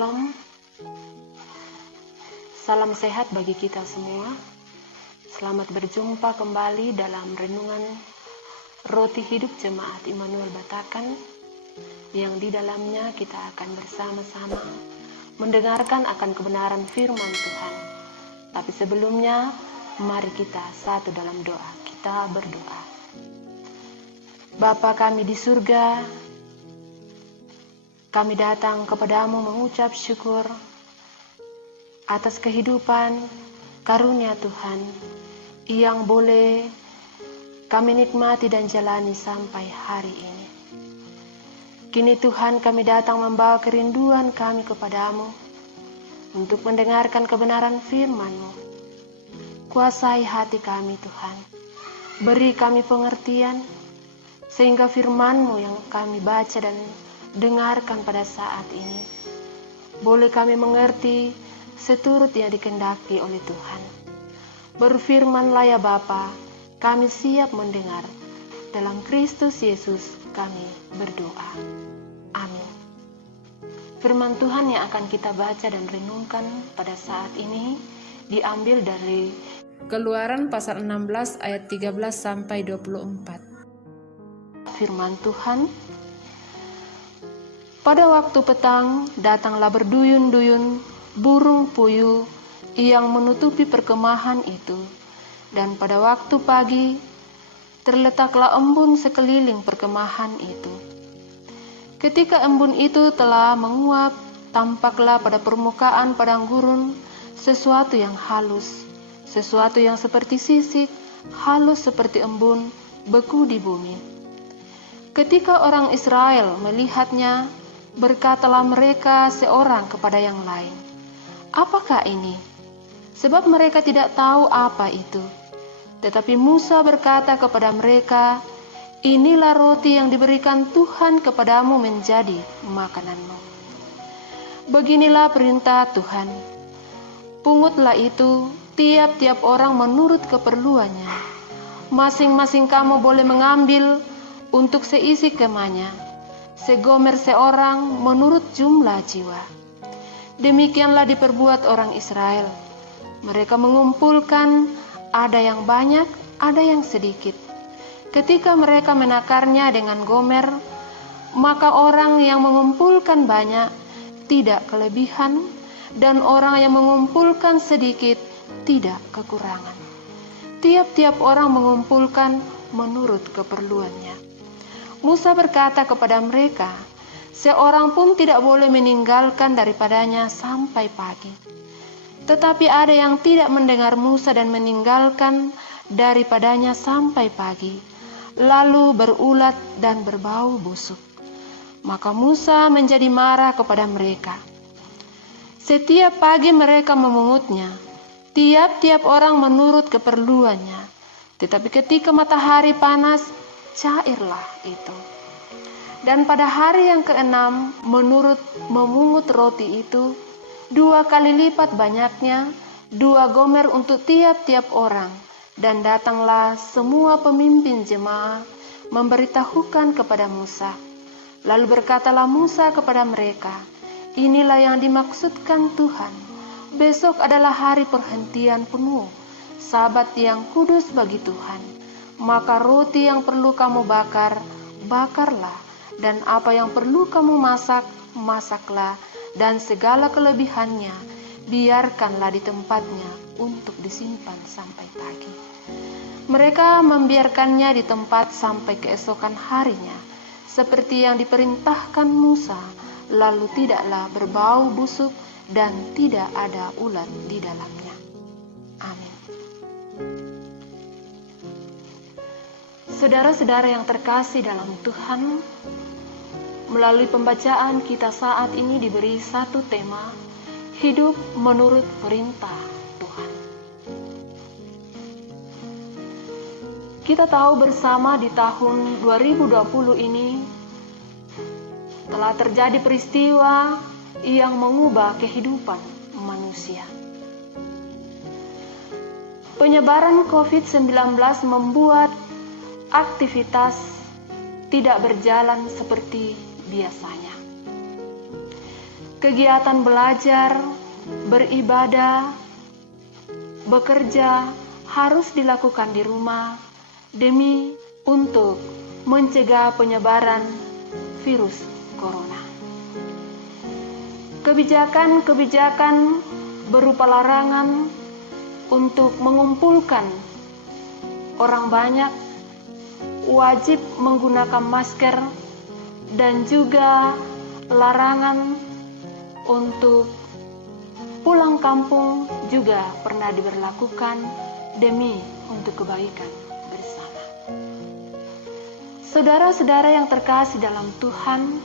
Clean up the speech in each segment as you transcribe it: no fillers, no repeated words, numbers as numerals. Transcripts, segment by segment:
Shalom. Salam sehat bagi kita semua. Selamat berjumpa kembali dalam renungan Roti Hidup Jemaat Immanuel Batakan, yang di dalamnya kita akan bersama-sama mendengarkan akan kebenaran firman Tuhan. Tapi sebelumnya, mari kita satu dalam doa. Kita berdoa. Bapa kami di surga, kami datang kepadamu mengucap syukur atas kehidupan karunia Tuhan yang boleh kami nikmati dan jalani sampai hari ini. Kini Tuhan, kami datang membawa kerinduan kami kepadamu untuk mendengarkan kebenaran firman-Mu. Kuasai hati kami Tuhan, beri kami pengertian sehingga firman-Mu yang kami baca dan dengarkan pada saat ini boleh kami mengerti seturut yang dikehendaki oleh Tuhan. Berfirmanlah ya Bapa, kami siap mendengar. Dalam Kristus Yesus kami berdoa. Amin. Firman Tuhan yang akan kita baca dan renungkan pada saat ini diambil dari Keluaran pasal 16 ayat 13 sampai 24. Firman Tuhan, pada waktu petang datanglah berduyun-duyun burung puyuh yang menutupi perkemahan itu, dan pada waktu pagi terletaklah embun sekeliling perkemahan itu. Ketika embun itu telah menguap, tampaklah pada permukaan padang gurun sesuatu yang halus, sesuatu yang seperti sisik, halus seperti embun, beku di bumi. Ketika orang Israel melihatnya, berkatalah mereka seorang kepada yang lain, "Apakah ini?" Sebab mereka tidak tahu apa itu. Tetapi Musa berkata kepada mereka, "Inilah roti yang diberikan Tuhan kepadamu menjadi makananmu. Beginilah perintah Tuhan. Pungutlah itu tiap-tiap orang menurut keperluannya. Masing-masing kamu boleh mengambil untuk seisi kemahnya, segomer seorang menurut jumlah jiwa." Demikianlah diperbuat orang Israel. Mereka mengumpulkan, ada yang banyak, ada yang sedikit. Ketika mereka menakarnya dengan gomer, maka orang yang mengumpulkan banyak tidak kelebihan, dan orang yang mengumpulkan sedikit tidak kekurangan. Tiap-tiap orang mengumpulkan menurut keperluannya. Musa berkata kepada mereka, "Seorang pun tidak boleh meninggalkan daripadanya sampai pagi." Tetapi ada yang tidak mendengar Musa dan meninggalkan daripadanya sampai pagi, lalu berulat dan berbau busuk. Maka Musa menjadi marah kepada mereka. Setiap pagi mereka memungutnya, tiap-tiap orang menurut keperluannya. Tetapi ketika matahari panas, cairlah itu. Dan pada hari yang keenam, menurut memungut roti itu, 2 kali lipat banyaknya, 2 gomer untuk tiap-tiap orang. Dan datanglah semua pemimpin jemaah memberitahukan kepada Musa. Lalu berkatalah Musa kepada mereka, "Inilah yang dimaksudkan Tuhan. Besok adalah hari perhentian penuh, Sabat yang kudus bagi Tuhan. Maka roti yang perlu kamu bakar, bakarlah, dan apa yang perlu kamu masak, masaklah, dan segala kelebihannya biarkanlah di tempatnya untuk disimpan sampai pagi." Mereka membiarkannya di tempat sampai keesokan harinya, seperti yang diperintahkan Musa, lalu tidaklah berbau busuk dan tidak ada ulat di dalamnya. Amin. Saudara-saudara yang terkasih dalam Tuhan, melalui pembacaan kita saat ini diberi satu tema, hidup menurut perintah Tuhan. Kita tahu bersama di tahun 2020 ini telah terjadi peristiwa yang mengubah kehidupan manusia. Penyebaran COVID-19 membuat aktivitas tidak berjalan seperti biasanya. kegiatan belajar, beribadah, bekerja harus dilakukan di rumah demi untuk mencegah penyebaran virus corona. Kebijakan-kebijakan berupa larangan untuk mengumpulkan orang banyak, wajib menggunakan masker, dan juga larangan untuk pulang kampung juga pernah diberlakukan demi untuk kebaikan bersama. Saudara-saudara yang terkasih dalam Tuhan,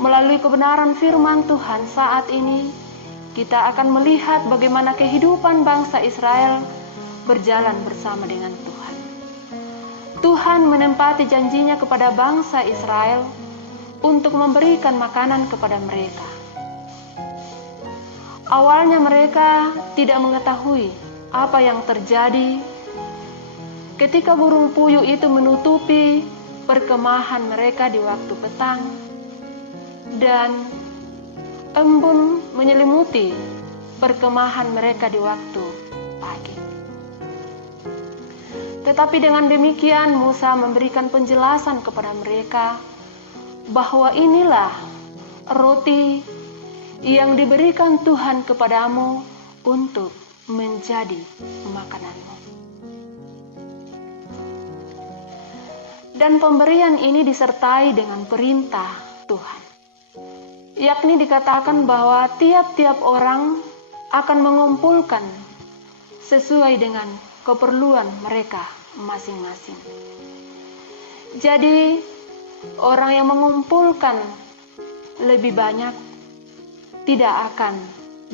melalui kebenaran firman Tuhan saat ini, kita akan melihat bagaimana kehidupan bangsa Israel berjalan bersama dengan Tuhan. Tuhan menempati janjinya kepada bangsa Israel untuk memberikan makanan kepada mereka. Awalnya mereka tidak mengetahui apa yang terjadi ketika burung puyuh itu menutupi perkemahan mereka di waktu petang dan embun menyelimuti perkemahan mereka di waktu pagi. Tetapi dengan demikian Musa memberikan penjelasan kepada mereka bahwa inilah roti yang diberikan Tuhan kepadamu untuk menjadi makananmu. Dan pemberian ini disertai dengan perintah Tuhan, yakni dikatakan bahwa tiap-tiap orang akan mengumpulkan sesuai dengan keperluan mereka masing-masing. Jadi orang yang mengumpulkan lebih banyak tidak akan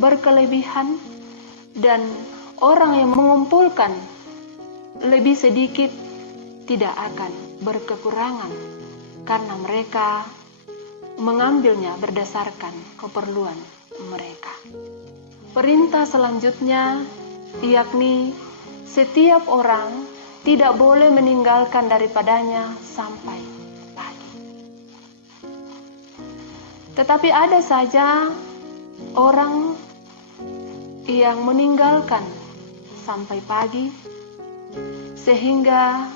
berkelebihan, dan orang yang mengumpulkan lebih sedikit tidak akan berkekurangan, karena mereka mengambilnya berdasarkan keperluan mereka. Perintah selanjutnya yakni setiap orang tidak boleh meninggalkan daripadanya sampai pagi. Tetapi ada saja orang yang meninggalkan sampai pagi sehingga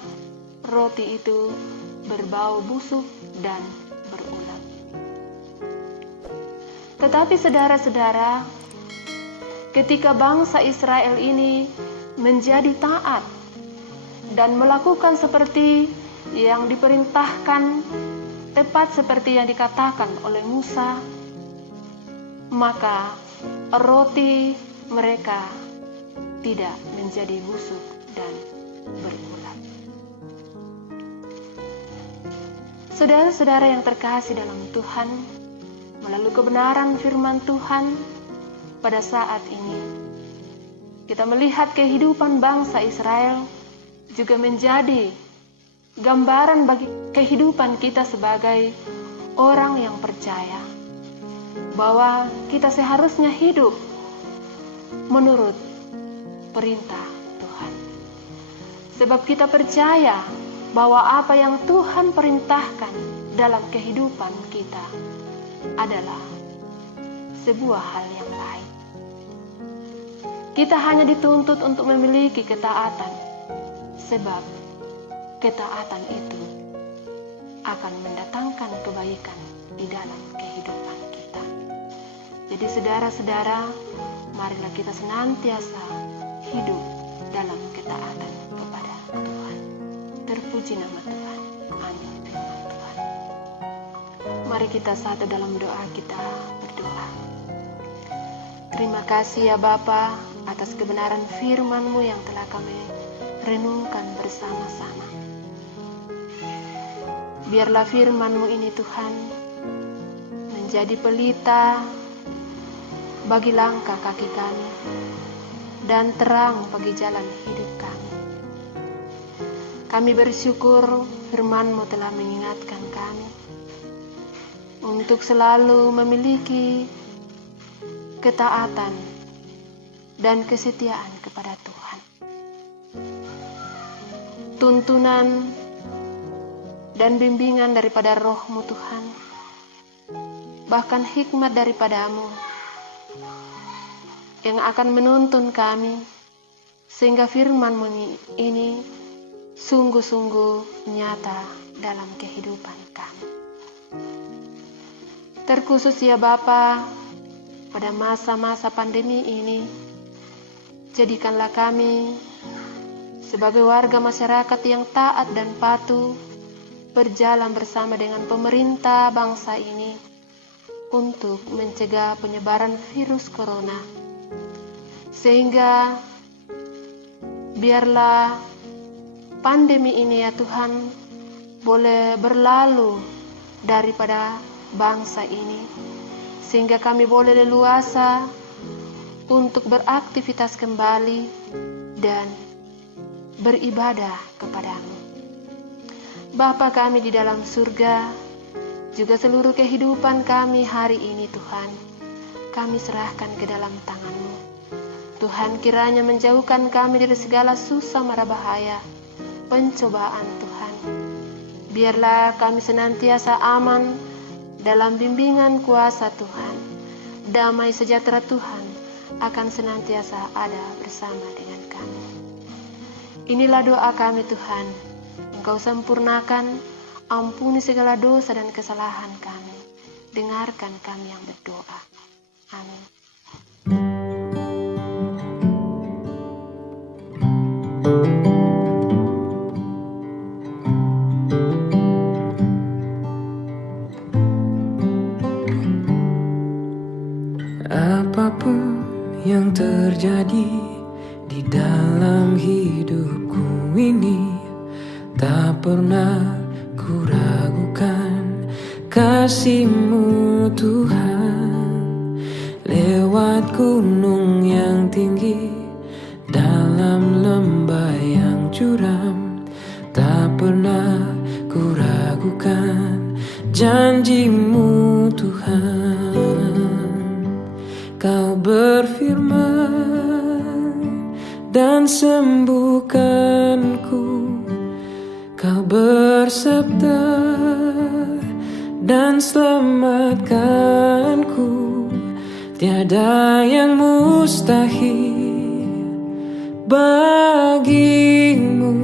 roti itu berbau busuk dan berulat. Tetapi saudara-saudara, ketika bangsa Israel ini menjadi taat dan melakukan seperti yang diperintahkan, tepat seperti yang dikatakan oleh Musa, maka roti mereka tidak menjadi busuk dan berulat. Saudara-saudara yang terkasih dalam Tuhan, melalui kebenaran firman Tuhan pada saat ini, kita melihat kehidupan bangsa Israel juga menjadi gambaran bagi kehidupan kita sebagai orang yang percaya bahwa kita seharusnya hidup menurut perintah Tuhan. Sebab kita percaya bahwa apa yang Tuhan perintahkan dalam kehidupan kita adalah sebuah hal yang baik. Kita hanya dituntut untuk memiliki ketaatan, sebab ketaatan itu akan mendatangkan kebaikan di dalam kehidupan kita. Jadi saudara-saudara, marilah kita senantiasa hidup dalam ketaatan kepada Tuhan. Terpuji nama Tuhan. Amin. Firman Tuhan. Mari kita satu dalam doa kita berdoa. Terima kasih ya Bapa atas kebenaran firman-Mu yang telah kami renungkan bersama-sama. Biarlah firman-Mu ini Tuhan menjadi pelita bagi langkah kaki kami dan terang bagi jalan hidup kami. Kami bersyukur firman-Mu telah mengingatkan kami untuk selalu memiliki ketaatan dan kesetiaan kepada Tuhan. Tuntunan dan bimbingan daripada Roh-Mu Tuhan bahkan hikmat daripadamu yang akan menuntun kami, sehingga firman-Mu ini sungguh-sungguh nyata dalam kehidupan kami. Terkhusus ya Bapa, pada masa-masa pandemi ini, jadikanlah kami sebagai warga masyarakat yang taat dan patuh, berjalan bersama dengan pemerintah bangsa ini untuk mencegah penyebaran virus corona. Sehingga biarlah pandemi ini ya Tuhan boleh berlalu daripada bangsa ini, sehingga kami boleh leluasa untuk beraktivitas kembali dan beribadah kepadamu. Bapa kami di dalam surga, juga seluruh kehidupan kami hari ini Tuhan, kami serahkan ke dalam tangan-Mu. Tuhan, kiranya menjauhkan kami dari segala susah mara bahaya, pencobaan Tuhan. Biarlah kami senantiasa aman dalam bimbingan kuasa Tuhan. Damai sejahtera Tuhan akan senantiasa ada bersama dengan kami. Inilah doa kami Tuhan, Engkau sempurnakan, ampuni segala dosa dan kesalahan kami. Dengarkan kami yang berdoa. Amin. Apapun yang terjadi di dalam hidupku ini, tak pernah ku ragukan kasih-Mu Tuhan. Lewat gunung yang tinggi, dalam lembah yang curam, tak pernah ku ragukan janji-Mu Tuhan. Kau berfirman dan sembuhkanku, Kau bersabda dan selamatkanku. Tiada yang mustahil bagimu,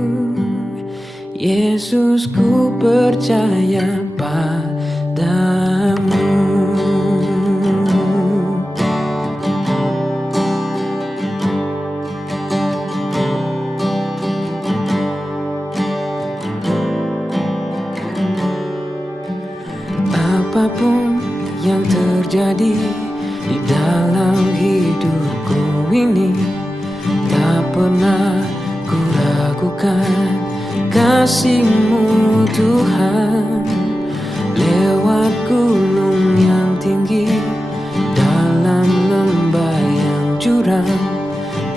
Yesus, ku percaya padamu. Apapun yang terjadi di dalam hidupku ini, tak pernah ku ragukan kasih-Mu Tuhan. Lewat gunung yang tinggi, dalam lembah yang curam,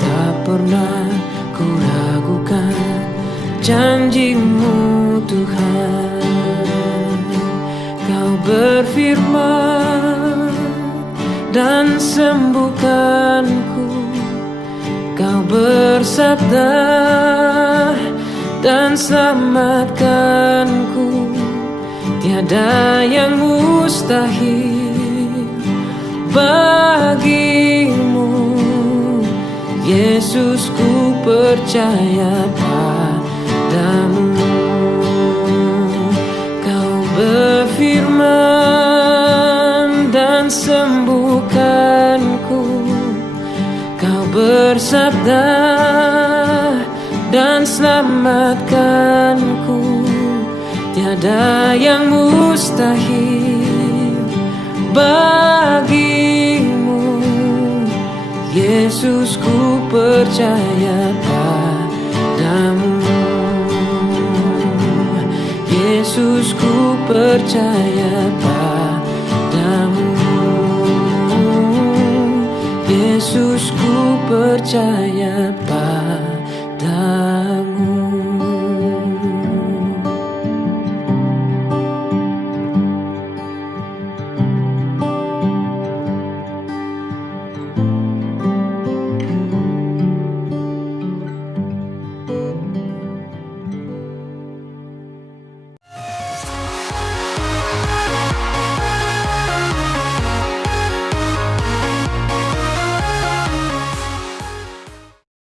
tak pernah ku ragukan janji-Mu Tuhan. Kau berfirman dan sembuhkanku, Kau bersabda dan selamatkanku. Tiada yang mustahil bagimu, Yesus, ku percaya padamu. Berfirman dan sembuhkanku, Kau bersabda dan selamatkanku. Tiada yang mustahil bagimu, Yesus, ku percaya padamu. Yesus, ku percaya padamu. Yesus, ku percaya